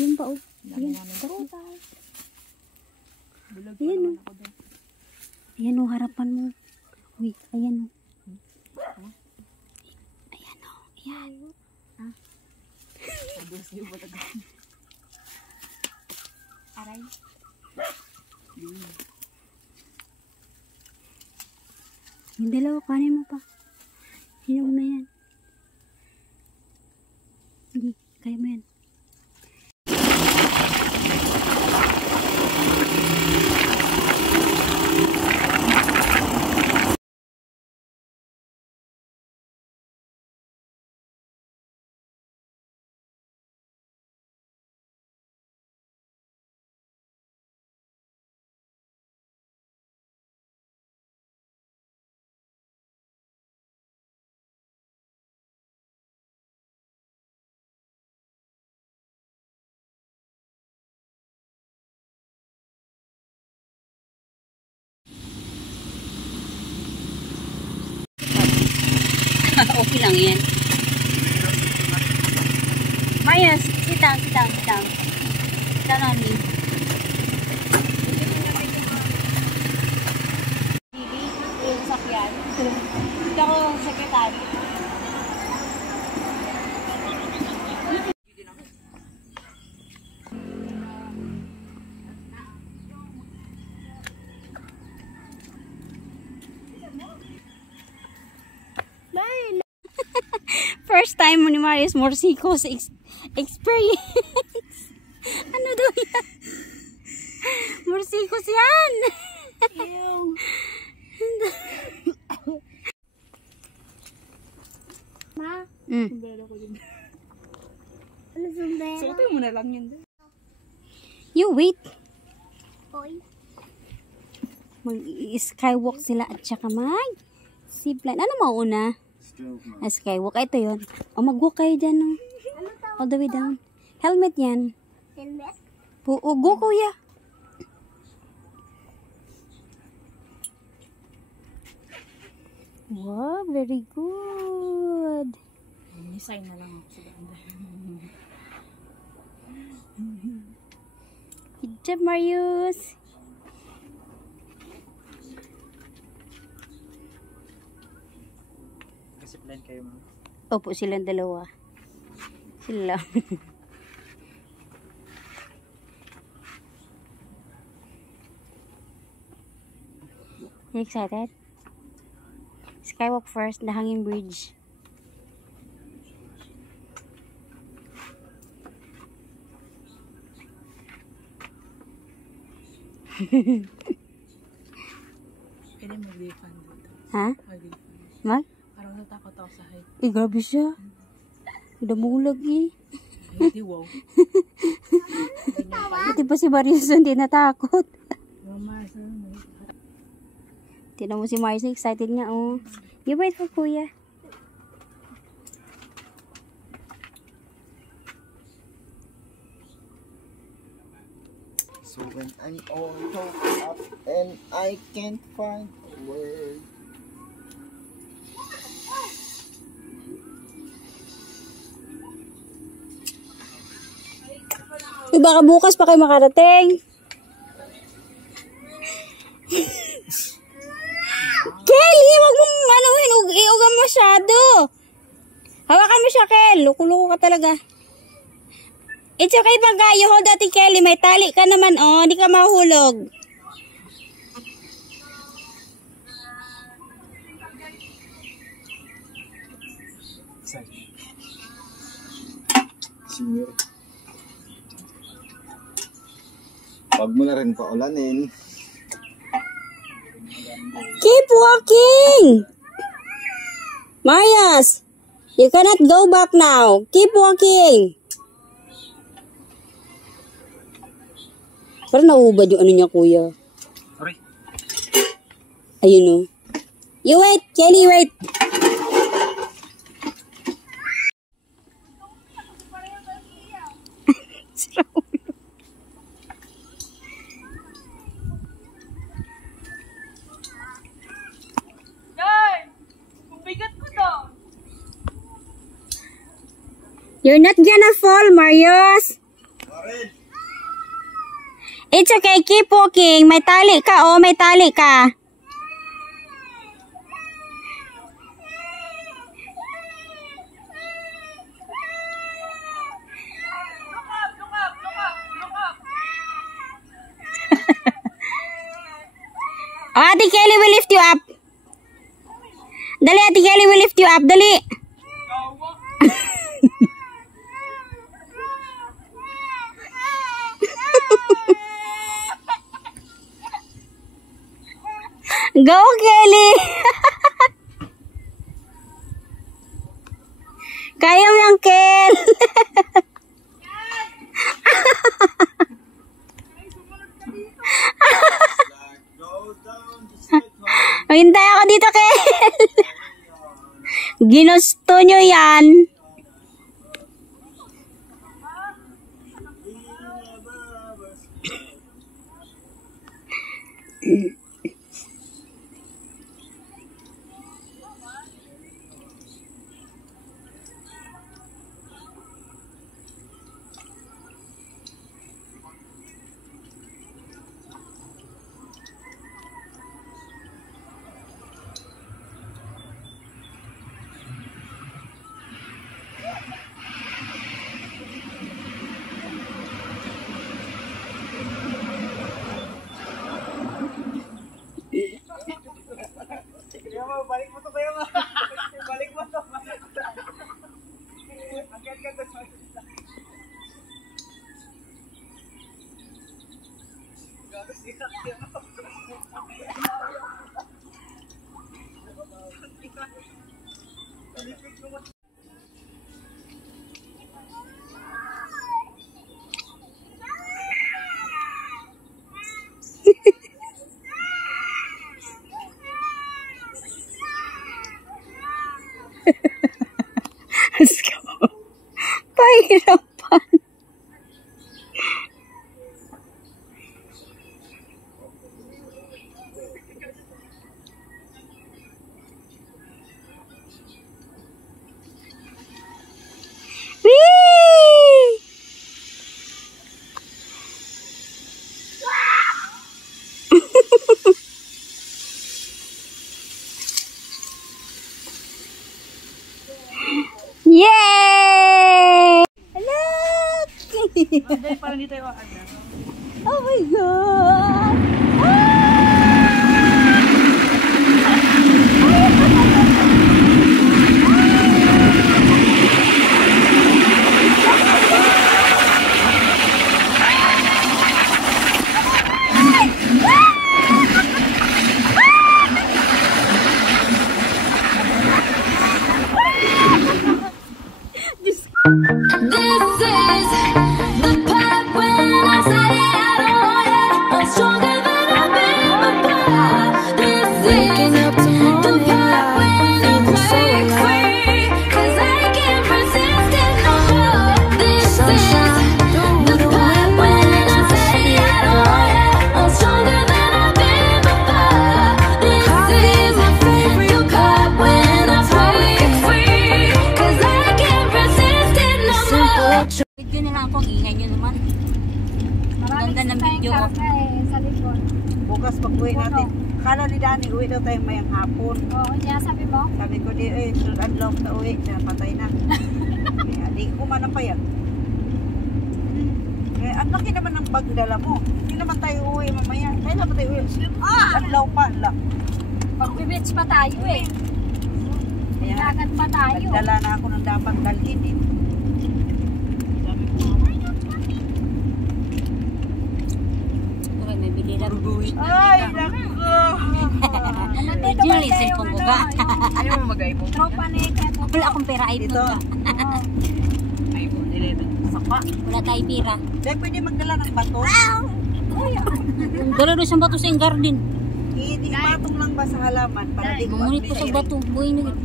Yan ba, oh? Dami namin prutas. Bulag pa Ayan, naman oh. ako doon. Ayan, oh, harapan mo. Uy, ayan, oh. Ayan, oh. Ayan. Ha? Abos niyo ba talaga? Aray. Yung dalawa, kanin mo pa. Hinog na yan. Hindi, kaya mo yan. Okay lang yan. Mayas, sit down, sit down, sit down. Sit down on me. Yung sakyan. Hindi ako sekretary. First time mo ni Marius Morsicos experience. Ano daw yan? Morsicos yan. Ew. Ma? Sombrero ko yun. Ano sombrero? Suotin mo na lang yun. You wait. Hoy. Mag-skywalk sila at saka mag-zipline. Ano mauna? Skywalk. Ito yun. O, mag-walk kayo dyan. No? All the way down. Helmet yan. Helmet? O, go kuya. Wow, very good. Sign na lang ako sa banda. Good job, Marius. Discipline kayo, ma'am. Opo, silang dalawa. Sila. You excited? Skywalk first, the hanging bridge. Pwede mag-refund dito. Ha? Mag-refund. Mag? Parang natakot ako sa height. Eh, grabe siya. Damulag eh. Hindi, wow. Buti pa si Marius hindi natakot. Mama, saan? Tignan mo si Marius, excited nga oh. You wait for kuya. So when I'm all choked up and I can't find a word. Baka bukas pa kayo makarating. Kelly, wag mong iugan masyado. Hawakan mo siya, Kel. Luko-luko ka talaga. It's okay bang kayo, hold Ate Kelly. May tali ka naman, oh. Hindi ka mahulog. Senior. Wag mo na rin paulanin. Keep walking! Marius, you cannot go back now. Keep walking. Parang nauubad yung ano niya, kuya. Sorry. Ayun o. You wait, Kelly, wait. You're not gonna fall, Marius. Pare, It's okay, keep walking. May tali ka, oh, may tali ka. Oh, Ate Kelly will lift you up. Dali, Ate Kelly will lift you up. Dali. Go, Kelly. Kaya mo yan, Kel. Hintay ako dito, Kel. Ginusto nyo yan. Let's go. Pahirapan. Whee! Yay! Look! Dahil parang hindi tayo aagad. Oh my God! This is the part when I say I don't want it. I'm stronger than I've been before. This is the part when I break free, 'cause I can't resist it no more. This is the part when I say I don't want it. I'm stronger than I've been before. This is the part when I break free, 'cause I can't resist it no more. Video nila ako, ingay nyo naman. Ganda ng video ko. Sa likod. Bukas pag-uwi natin. Kala ni Dani, uwi daw tayo mayang hapon. Oo, niya sabi mo? Sabi ko di, sunod adlaw na uwi. Patay na. Kaya di ko man pa yan. Ang laki naman ng bag dala mo. Hindi naman tayo uwi mamaya. Kailan pa tayo uwi? Adlaw pa. Pag-beach pa tayo eh. Kaya Dagat pa tayo. nagdala na ako ng dapat dalhin eh. Okay, may bili lang. Ay, nako! Nandito ba Julie, cellphone ko ka. Ayaw mo mag-iPhone? tropa ni Keto? Wala akong pera, iPhone Dito. ka. iPhone 11. Saka. Wala tayo pera. Dahil pwede magdala ng bato. Dala doon siyang bato sa yung garden. Hindi patong lang ba sa halaman para di ko Gumunit ko sa bato. Buhay na yun.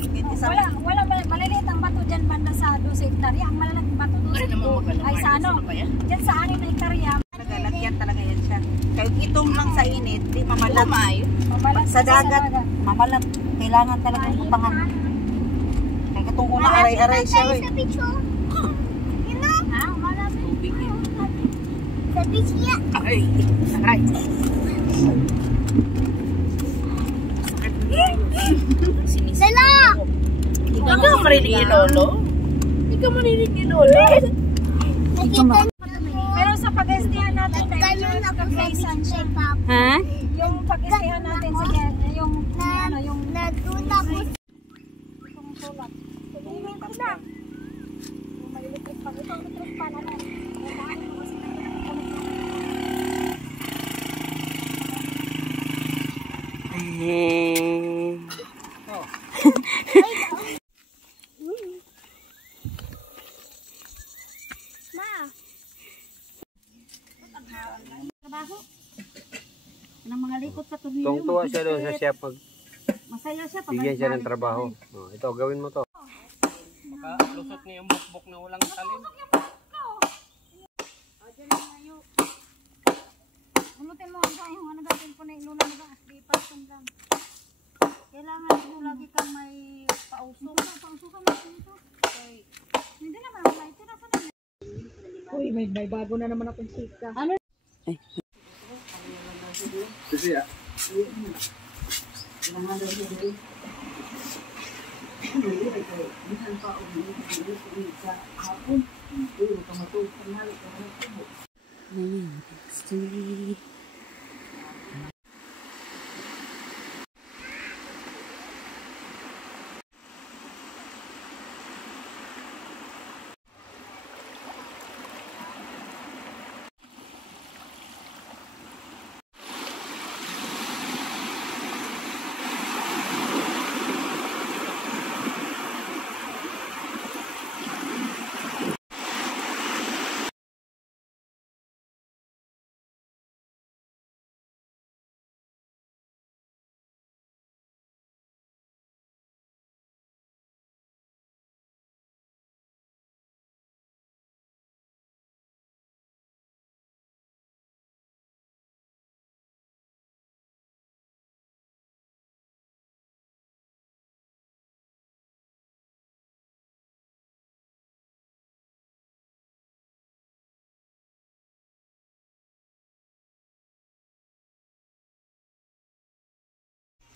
Hindi sa Wala maliliit ang bato dyan banda sa 12 hektarya. Ang malalaking bato doon ay sa ano? Dyan sa 6 na hektarya. Nagalagyan talaga yan siya. Kahit itong lang sa init, di mamalat. Mabalat Sa dagat, mamalat. Kailangan talaga utangan. Kaya itong una aray-aray siya. picture. You know? Ah, malamig. Ay, aray. Ikaw ka marinig ni Lolo? Ikaw marinig ni Lolo? Pero sa pag-estihan natin, kaysan siya. Ha? Yung pag-estihan natin sa yung ano, yung itong sulat. Tumingin ko lang. Yung may electric pan. Ito, electric pan. Ano? Kumain mo kasi ng trabaho. Ng mga likot sa tornilyo. Tungtuwa siya doon sa siya pag Masaya siya pag bigyan siya ng trabaho. Oh, ito, gawin mo to. Baka lusot niya yung bukbok na walang talim. Umutin mo ang yung ano datin po na ilula na ba? Di pa lang. Kailangan mo lagi kang may pausok. Pausukan mo ito. Hindi naman, may tira sa namin. Uy, may bago na naman akong sika. Ano?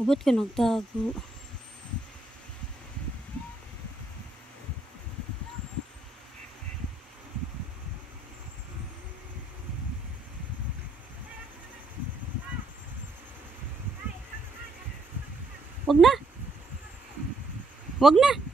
Abot ka nagtago. Wag na. Wag na.